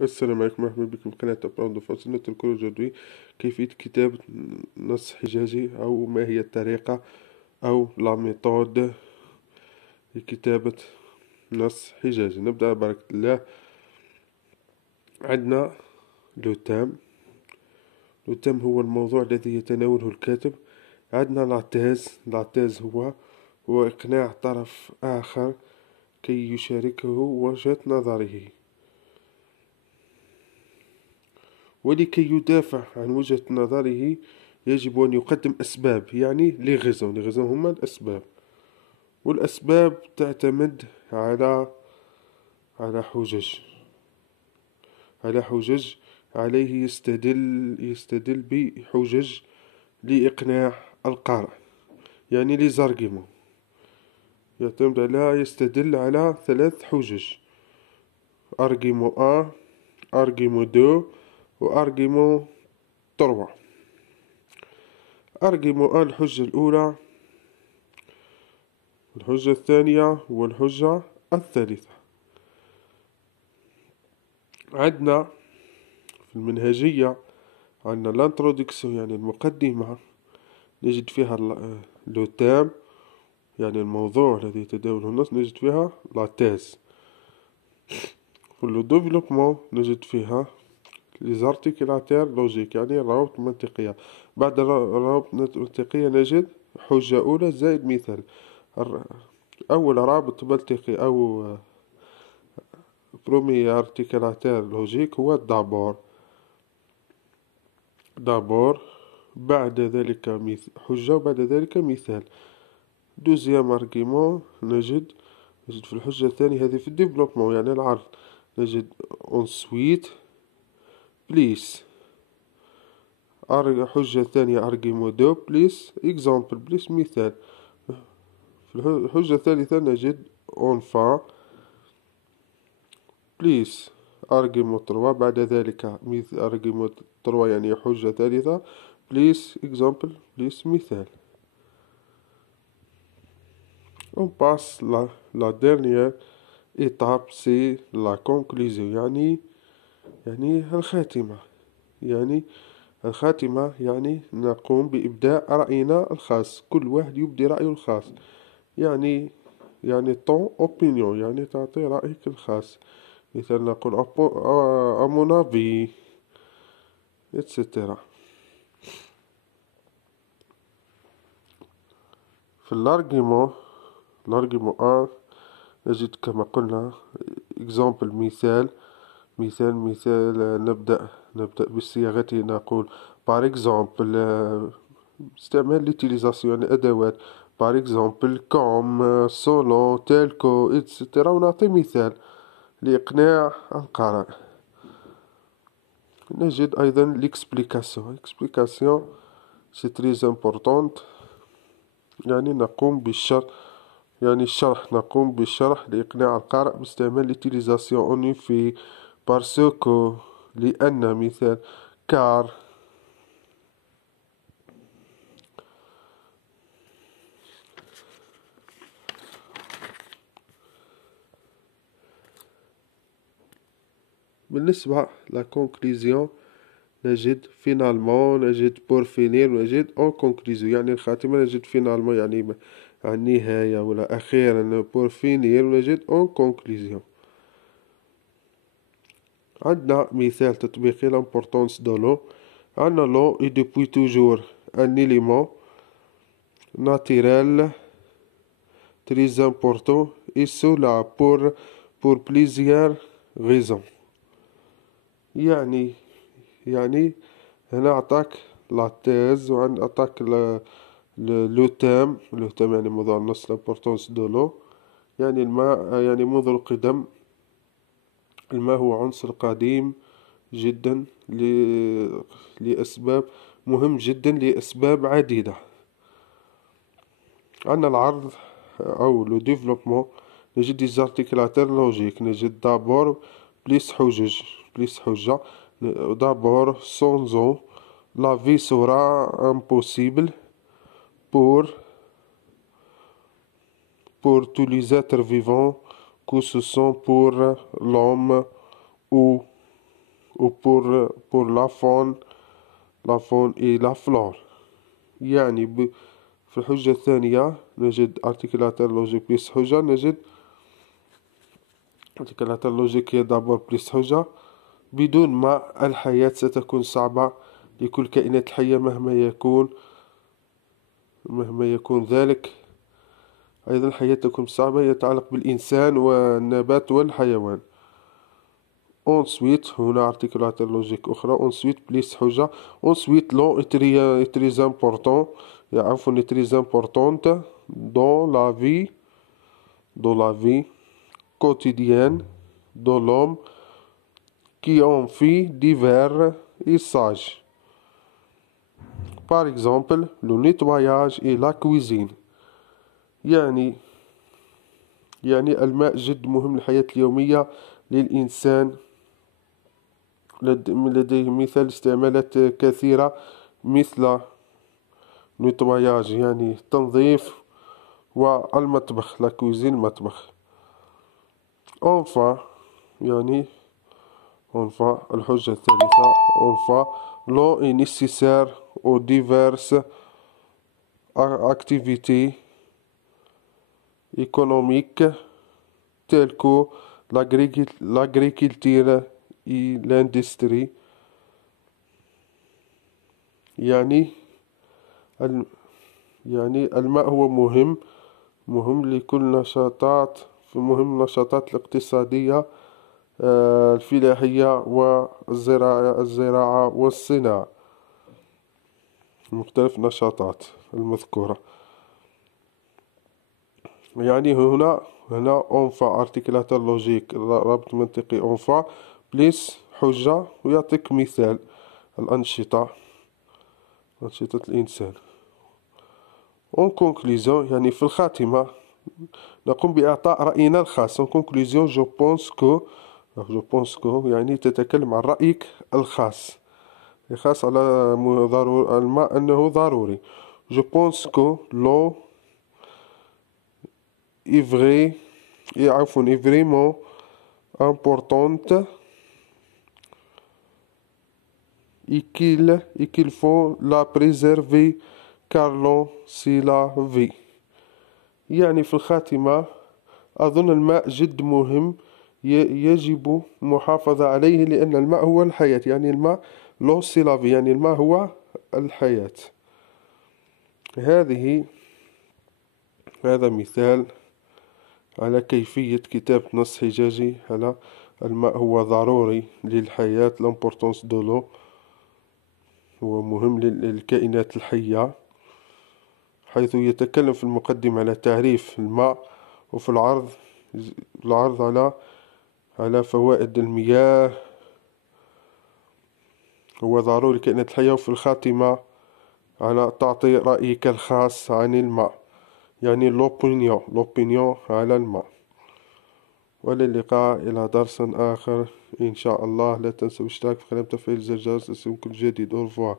السلام عليكم، مرحبا بكم في قناة أبراندو فاصل. نتركوا aujourd'hui كيفية كتابة نص حجازي، أو ما هي الطريقة أو لا ميثود لكتابة نص حجازي. نبدأ بركة الله. عندنا لو تام. لو تام هو الموضوع الذي يتناوله الكاتب. عندنا لاتيز. لاتيز هو إقناع طرف آخر كي يشاركه وجهة نظره، ولكي يدافع عن وجهة نظره يجب أن يقدم أسباب، يعني لي غيزون هما الأسباب، والأسباب تعتمد على حجج عليه يستدل بحجج لإقناع القارئ، يعني لي زارغيمون. يستدل على 3 حجج: أرغيمون أ، أرغيمون دو، وأرغيمون 3. أرغيمون أ الحجة الأولى، الحجة الثانية، والحجة الثالثة. عندنا في المنهجية عندنا الانترودكسيون، يعني المقدمة، نجد فيها لو تام، يعني الموضوع الذي يتداوله النص، نجد فيها لا تيز. في لو ديفلوبمون نجد فيها لي زارتيكولاتير لوجيك، يعني الروابط المنطقية. بعد الروابط المنطقية نجد حجة أولى زائد مثال. أول رابط منطقي أو برومي ارتيكولاتير لوجيك هو دابور، بعد ذلك حجة، وبعد ذلك مثال. دوزيام ارغيمون نجد في الحجة الثانية، هذه في الديفلوبمون يعني العرض، نجد انسويت بليس. الحجة الثانية ارغيمون دو بليس اكزامبل، بليس مثال. في الحجة الثالثة نجد اونفا بليس أرغيمون 3، بعد ذلك أرغيمون 3 يعني حجة ثالثة، بليس إكزامبل، بليس مثال. On passe la dernière étape, c'est la conclusion، يعني الخاتمة. يعني الخاتمة يعني نقوم بإبداء رأينا الخاص، كل واحد يبدي رأيه الخاص، يعني ton opinion، يعني تعطي رأيك الخاص. مثال نقول à mon avis etc. في الارجيومون ان نجد كما قلنا اكزامبل، مثال. نبدأ بصياغته، نقول بار اكزامبل، استعمال ليتيليزاسيون يعني أدوات، بار اكزامبل كوم، سولون، تيلكو اتسيتيرا، ونعطي مثال لإقناع القارئ. نجد أيضا لإكسبليكاسيون سي تريز امبورطونت، يعني نقوم بالشرح لإقناع القارئ باستعمال ليتيليزاسيون اون في بارسوكو، لأن، مثال كار. بالنسبة لا كونكليزيون نجد فينالمون، نجد بور فينير، ونجد اون كونكليزيون يعني الخاتمة. نجد فينالمون يعني النهاية ولا أخيرا، بور فينير، ونجد اون كونكليزيون. عندنا مثال تطبيقي لامبورطونس دو لو. عندنا لو اي دوبوي توجور ان إليمون naturel très important et cela pour plusieurs raisons. يعني هنا أعطاك لا تيز، وعند أعطاك لو تام يعني موضوع النص، l'importance de l'eau، يعني الماء، يعني منذ القدم. الماء هو عنصر قديم جدا لأسباب، مهم جدا لأسباب عديدة. عندنا العرض أو لو ديفلوبمون، نجد دي زارتيكلاتير لوجيك، نجد دابور بليس حجة. دابور سونزون لا في سورا امبوسيبل pour tous les êtres vivants, que ce sont pour l'homme ou ou pour la faune et la flore. يعني في الحجة الثانية نجد articulateur logique plus حجة، نجد articulateur logique هي d'abord plus حجة. بدون ما الحياة ستكون صعبة لكل كائنات الحية مهما يكون ذلك. أيضا الحياة تكون صعبة، يتعلق بالإنسان والنبات والحيوان. ensuite هنا articulateur logique أخرى. ensuite plus حجة. ensuite long est très important، عفوا est très importante dans la vie quotidienne de l'homme qui en fait divers usages. Par exemple le nettoyage et la cuisine. يعني الماء جد مهم للحياة اليومية للإنسان، لديه مثال استعمالات كثيرة مثل نتواياج يعني التنظيف، والمطبخ لا كوزين المطبخ. enfin الحجة الثالثة l'eau est nécessaire aux diverses activités économiques telles que l'agriculture et l'industrie. يعني الماء هو مهم لكل مهم النشاطات الاقتصادية، الفلاحية والزراعة والصناعة، مختلف النشاطات المذكورة. يعني هنا أنفا articulateur logique رابط منطقي أنفا بليس حجة، ويعطيك مثال أنشطة الإنسان. en conclusion يعني في الخاتمة نقوم بإعطاء رأينا الخاص. en conclusion je pense que يعني تتكلم عن رأيك الخاص على الماء أنه ضروري. je pense que l'eau est vraiment importante et qu'il faut la préserver car l'eau c'est la vie. يعني في الخاتمة أظن الماء جد مهم، يجب المحافظة عليه لأن الماء هو الحياة. يعني الماء l'eau c'est la vie، يعني الماء هو الحياة. هذا مثال على كيفية كتابة نص حجاجي على الماء هو ضروري للحياة. l'importance de l'eau هو مهم للكائنات الحية، حيث يتكلم في المقدمة على تعريف الماء، وفي العرض على فوائد المياه، هو ضروري للكائنات الحية. وفي الخاتمة على تعطي رأيك الخاص عن الماء، يعني l'opinion على الماء. وإلى اللقاء إلى درس آخر إن شاء الله. لا تنسوا الاشتراك في قناة تفعيل زر الجرس ليصلكم كل جديد. au revoir.